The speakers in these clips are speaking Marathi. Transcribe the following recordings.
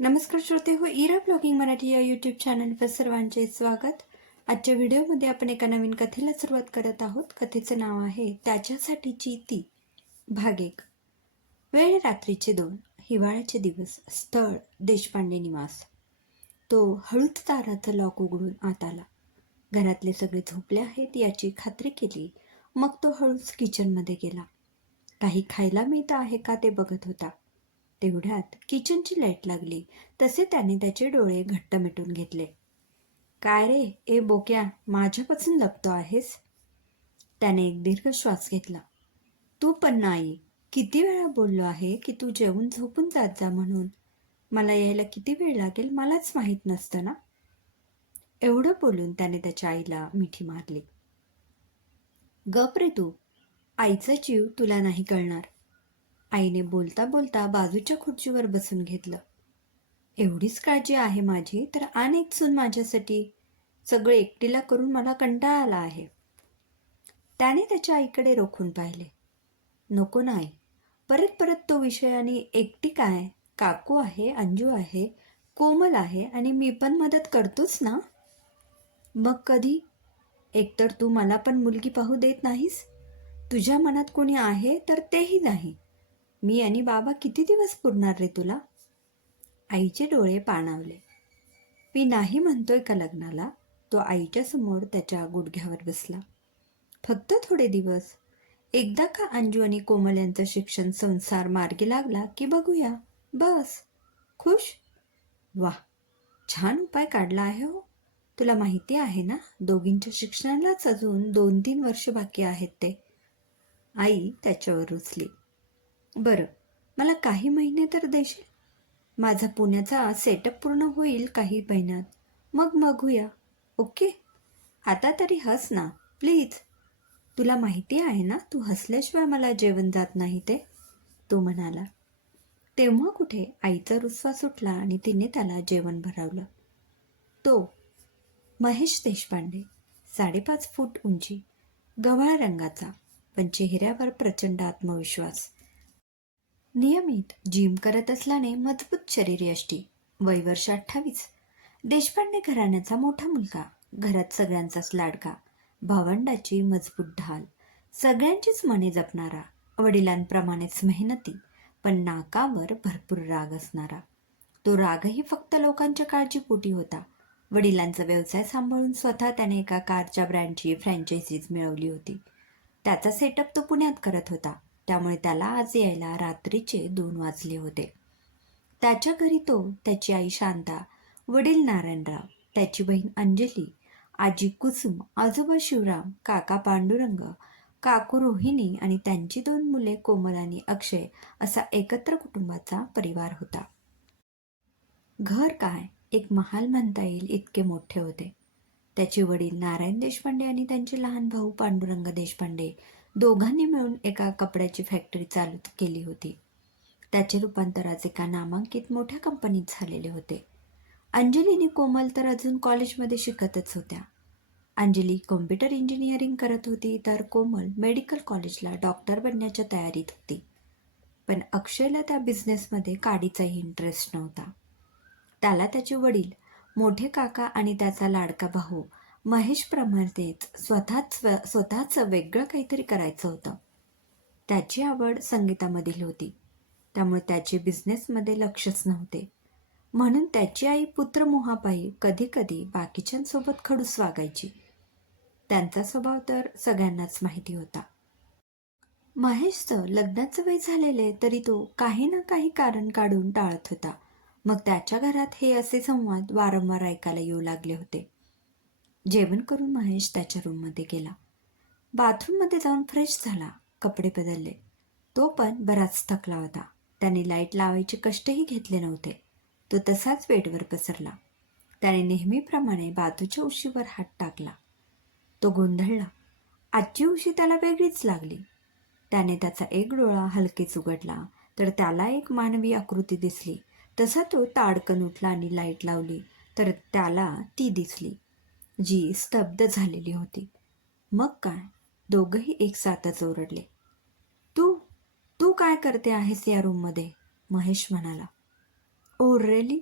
नमस्कार श्रोते हो इरा ब्लॉगिंग मराठी या यूट्यूब चॅनलवर सर्वांचे स्वागत. आजच्या व्हिडिओमध्ये आपण एका नवीन कथेला सुरुवात करत आहोत. कथेचं नाव आहे त्याच्यासाठीची ती. भाग एक. वेळ रात्रीचे दोन. हिवाळ्याचे दिवस. स्थळ. देशपांडे निवास. तो हळूच ताराचं लॉक उघडून आत आला. घरातले सगळे झोपले आहेत याची खात्री केली. मग तो हळूच किचनमध्ये गेला. काही खायला मिळतं आहे का ते बघत होता. तेवढ्यात किचनची लाइट लागली. तसे त्याने त्याचे डोळे घट्ट मिटून घेतले. काय रे? ए बोक्या माझ्यापासून लपतो आहेस? त्याने एक दीर्घ श्वास घेतला. तू पण नाही किती वेळा बोललो आहे की तू जेवून झोपून जात जा म्हणून? मला यायला किती वेळ लागेल मलाच माहीत नसतं ना? एवढं बोलून त्याने त्याच्या आईला मिठी मारली. गप रे तू आईचा जीव तुला नाही कळणार. आईने बोलता बोलता बाजूच्या खुर्चीवर बसून घेतलं. एवढीच काळजी आहे माझी तर अनेक सून माझ्यासाठी. सगळं एकटीला करून मला कंटाळा आला आहे. त्याने त्याच्या आईकडे रोखून पाहिले. नको नाही परत परत तो विषय आणि एकटी काय? काकू आहे अंजू आहे कोमल आहे आणि मी पण मदत करतोच ना? मग कधी? एकतर तू मला पण मुलगी पाहू देत नाहीस? तुझ्या मनात कोणी आहे तर तेही नाही. मी आणि बाबा किती दिवस पुरणार रे तुला? आईचे डोळे पाणावले. मी नाही म्हणतोय का लग्नाला? तो आईच्या समोर त्याच्या गुडघ्यावर बसला. फक्त थोडे दिवस. एकदा का अंजू आणि कोमल यांचं शिक्षण संसार मार्गी लागला की बघूया. बस. खुश? वा छान उपाय काढला आहे हो. तुला माहिती आहे ना दोघींच्या शिक्षणालाच अजून दोन तीन वर्ष बाकी आहेत ते. आई त्याच्यावर रुचली बरं. मला काही महिने तर देशील. माझा पुण्याचा सेटअप पूर्ण होईल काही महिन्यात. मग बघूया. ओके? आता तरी हस ना प्लीज. तुला माहिती आहे ना तू हसल्याशिवाय मला जेवण जात नाही ते? तो म्हणाला. तेव्हा कुठे आईचा रुसवा सुटला आणि तिने त्याला जेवण भरावलं. तो महेश देशपांडे साडेपाच फूट उंची गव्हाळ रंगाचा पण चेहऱ्यावर प्रचंड आत्मविश्वास. नियमित जिम करत असल्याने मजबूत शरीरयष्टी वय वर्ष अठ्ठावीस देशपांडे घराण्याचा मोठा मुलगा. घरात सगळ्यांचाच लाडका भावंडाची मजबूत ढाल. सगळ्यांचीच मने जपणारा. वडिलांप्रमाणेच मेहनती पण नाकावर भरपूर राग असणारा. तो रागही फक्त लोकांच्या काळजीपोटी होता. वडिलांचा व्यवसाय सांभाळून स्वतः त्याने एका कारच्या ब्रँडची फ्रँचायझीज मिळवली होती. त्याचा सेटअप तो पुण्यात करत होता. त्यामुळे त्याला आज यायला रात्रीचे दोन वाजले होते. त्याच्या घरी तो त्याची आई शांता वडील नारायणराव त्याची बहीण अंजली आजी कुसुम आजोबा शिवराम काका पांडुरंग काकू रोहिणी आणि त्यांची दोन मुले कोमल आणि अक्षय असा एकत्र कुटुंबाचा परिवार होता. घर काय? एक महाल म्हणता येईल इतके मोठे होते. त्याचे वडील नारायण देशपांडे आणि त्यांचे लहान भाऊ पांडुरंग देशपांडे दोघांनी मिळून एका कपड्याची फॅक्टरी चालू केली होती. त्याचे रूपांतर आज एका नामांकित मोठ्या कंपनीत झालेले होते. अंजलीने कोमल तर अजून कॉलेजमध्ये शिकतच होत्या. अंजली कॉम्प्युटर इंजिनिअरिंग करत होती तर कोमल मेडिकल कॉलेजला डॉक्टर बनण्याच्या तयारीत होती. पण अक्षयला त्या बिझनेसमध्ये काडीचाही इंटरेस्ट नव्हता. त्याला त्याचे वडील मोठे काका आणि त्याचा लाडका भाऊ महेश प्रमाणेच स्वतःच स्वतःचं वेगळं काहीतरी करायचं होतं. त्याची आवड संगीतामधील होती. त्यामुळे त्याचे बिझनेसमध्ये लक्षच नव्हते. म्हणून त्याची आई पुत्रमोहापायी कधीकधी बाकीच्यांसोबत खडूस वागायची. त्यांचा स्वभाव तर सगळ्यांनाच माहिती होता. महेशचं लग्नाचं वय झालेले तरी तो काही ना काही कारण काढून टाळत होता. मग त्याच्या घरात हे असे संवाद वारंवार ऐकायला येऊ लागले होते. जेवण करून महेश त्याच्या रूममध्ये गेला. बाथरूममध्ये जाऊन फ्रेश झाला. कपडे बदलले. तो पण बराच थकला होता. त्याने लाइट लावायचे कष्टही घेतले नव्हते. तो तसाच बेडवर पसरला. त्याने नेहमीप्रमाणे बाजूच्या उशीवर हात टाकला. तो गोंधळला. आजची उशी त्याला वेगळीच लागली. त्याने त्याचा एक डोळा हलकेच उघडला. तर त्याला एक मानवी आकृती दिसली. तसा तो ताडकन उठला आणि लाइट लावली. तर त्याला ती दिसली. जी स्तब्ध झालेली होती. मग काय? दोघंही एकसाथच ओरडले. तू तू काय करते आहेस या रूममध्ये? महेश म्हणाला. ओ रेली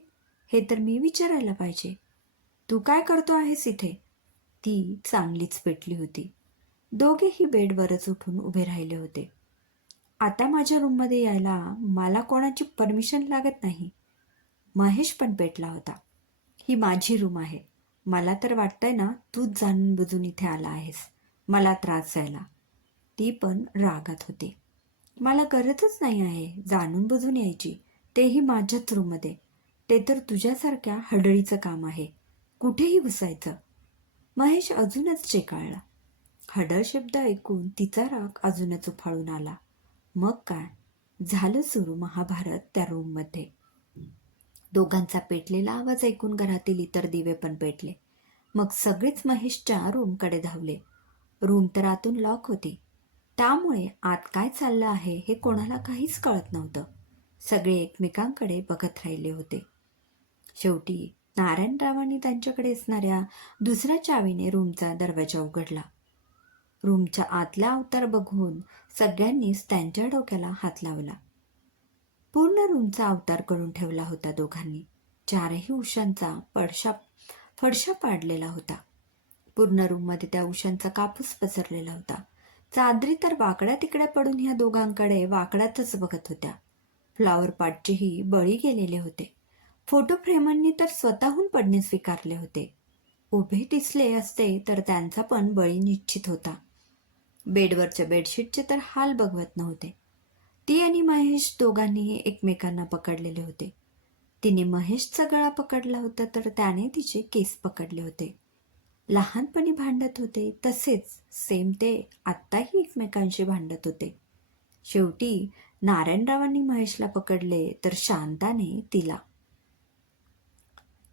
हे तर मी विचारायला पाहिजे. तू काय करतो आहेस इथे? ती चांगलीच पेटली होती. दोघेही बेडवरच उठून उभे राहिले होते. आता माझ्या रूममध्ये यायला मला कोणाची परमिशन लागत नाही. महेश पण पेटला होता. ही माझी रूम आहे. मला तर वाटतंय ना तूच जाणून बुजून इथे आला आहेस. मला त्रास जायला ती पण रागात होती. मला गरजच नाही आहे जाणून बुजून यायची. तेही माझ्याच रूममध्ये. ते तर तुझ्यासारख्या हडळीचं काम आहे. कुठेही घुसायचं महेश अजूनच चेकाळला. हडळ शब्द ऐकून तिचा राग अजूनच उफाळून आला. मग काय? झालं सुरू महाभारत त्या रूममध्ये. दोघांचा पेटलेला आवाज ऐकून घरातील इतर दिवे पण पेटले. मग सगळेच महेशच्या रूमकडे धावले. रूम तर आतून लॉक होती. त्यामुळे आत काय चाललं आहे हे कोणाला काहीच कळत नव्हतं. सगळे एकमेकांकडे बघत राहिले होते. शेवटी नारायणरावांनी त्यांच्याकडे असणाऱ्या दुसऱ्या चावीने रूमचा दरवाजा उघडला. रूमच्या आतला अवतार बघून सगळ्यांनीच त्यांच्या डोक्याला हात लावला. पूर्ण रूमचा अवतार करून ठेवला होता दोघांनी. चारही उशांचा पडशा फडशा पाडलेला होता. पूर्ण रूममध्ये त्या उशांचा कापूस पसरलेला होता. चादरी तर वाकड्या तिकड्या पडून ह्या दोघांकडे वाकड्यातच बघत होत्या. फ्लॉवर पाटचेही बळी गेलेले होते. फोटो फ्रेमांनी तर स्वतःहून पडणे स्वीकारले होते. उभे दिसले असते तर त्यांचा पण बळी निश्चित होता. बेडवरच्या बेडशीटचे तर हाल बघवत नव्हते. ती आणि महेश दोघांनीही एकमेकांना पकडलेले होते. तिने महेशचा गळा पकडला होता तर त्याने तिचे केस पकडले होते. लहानपणी भांडत होते तसेच सेम ते आत्ताही एकमेकांशी भांडत होते. शेवटी नारायणरावांनी महेशला पकडले तर शांताने तिला.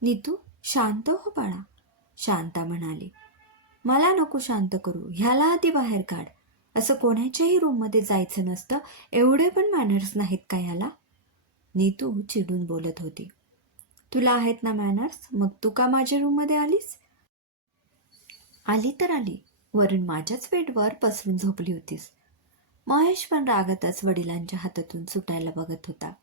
नीतू शांत हो बाळा शांता म्हणाली. मला नको शांत करू ह्याला आधी बाहेर काढ. असं कोणाच्याही रूममध्ये जायचं नसतं एवढे पण मॅनर्स नाहीत का याला? नीतू चिडून बोलत होती. तुला आहेत ना मॅनर्स मग तू का माझ्या रूममध्ये आलीस? आली तर आली. वरून माझ्याच बेडवर पसरून झोपली होतीस. महेश पण रागातच वडिलांच्या हातातून सुटायला बघत होता.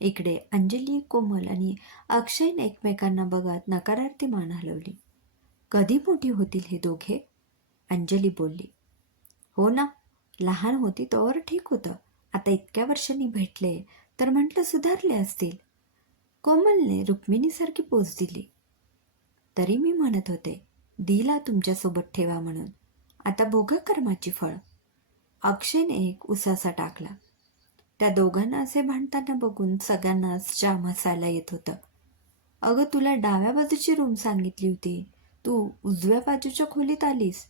इकडे अंजली कोमल आणि अक्षयने एकमेकांना बघत नकारार्थी मान हलवली. कधी मोठी होतील हे दोघे? अंजली बोलली. हो ना लहान होती तोवर ठीक होतं. आता इतक्या वर्षांनी भेटले तर म्हटलं सुधारले असतील. कोमलने रुक्मिणीसारखी पोच दिली. तरी मी म्हणत होते दिला तुमच्यासोबत ठेवा म्हणून. आता भोगा कर्माची फळ. अक्षयने एक उसासा टाकला. त्या दोघांना असे भांडताना बघून सगळ्यांनाच जाम हसायला येत होतं. अगं तुला डाव्या बाजूची रूम सांगितली होती. तू उजव्या बाजूच्या खोलीत आलीस.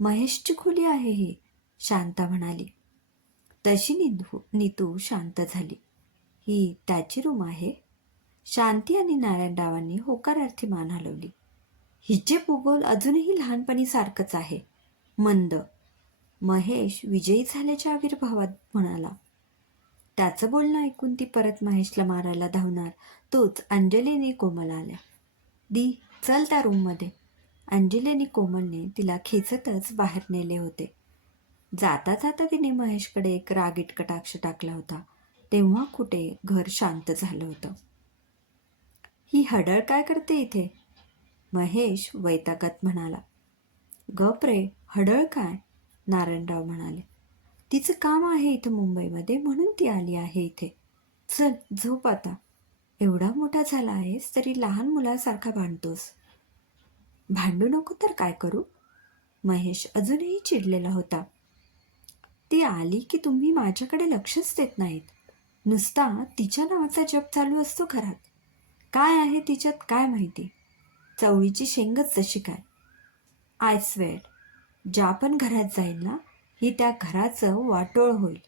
महेशची खोली आहे ही शांता म्हणाली. तशी निधू नीतू शांत झाली. ही त्याची रूम आहे. शांती आणि नारायणरावांनी होकारार्थी मान हलवली. हिचे भूगोल अजूनही लहानपणी सारखंच आहे. मंद. महेश विजयी झाल्याच्या आविर्भावात म्हणाला. त्याचं बोलणं ऐकून ती परत महेशला मारायला धावणार तोच अंजलीने कोमल आल्या. दी चल त्या रूममध्ये अंजलीने कोमलने तिला खेचतच बाहेर नेले होते. जाता जाता तिने महेशकडे एक रागीट कटाक्ष टाकला होता. तेव्हा कुठे घर शांत झालं होतं. ही हडळ काय करते इथे? महेश वैतागत म्हणाला. गप रे हडळ काय? नारायणराव म्हणाले. तिचं काम आहे इथं मुंबईमध्ये म्हणून ती आली आहे इथे. चल झोप आता. एवढा मोठा झाला आहेस तरी लहान मुलासारखा भांडतोस. भांडू नको तर काय करू? महेश अजूनही चिडलेला होता. ती आली की तुम्ही माझ्याकडे लक्षच देत नाहीत. नुसता तिच्या नावाचा जप चालू असतो घरात. काय आहे तिच्यात काय माहिती? चवळीची शेंगच जशी काय. आय स्वेड ज्या पण घरात जाईल ना ही त्या घराचं वाटोळ होईल.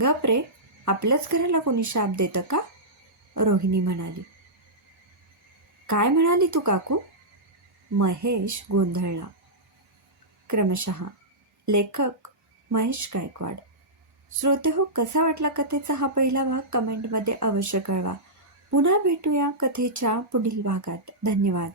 गप रे आपल्याच घराला कोणी शाप देतं का? रोहिणी म्हणाली. काय म्हणाली तू काकू? महेश गोंधळला. क्रमशः लेखक महेश गायकवाड. श्रोते हो कसा वाटला कथेचा हा पहिला भाग? कमेंटमध्ये अवश्य कळवा. पुन्हा भेटूया कथेच्या पुढील भागात. धन्यवाद.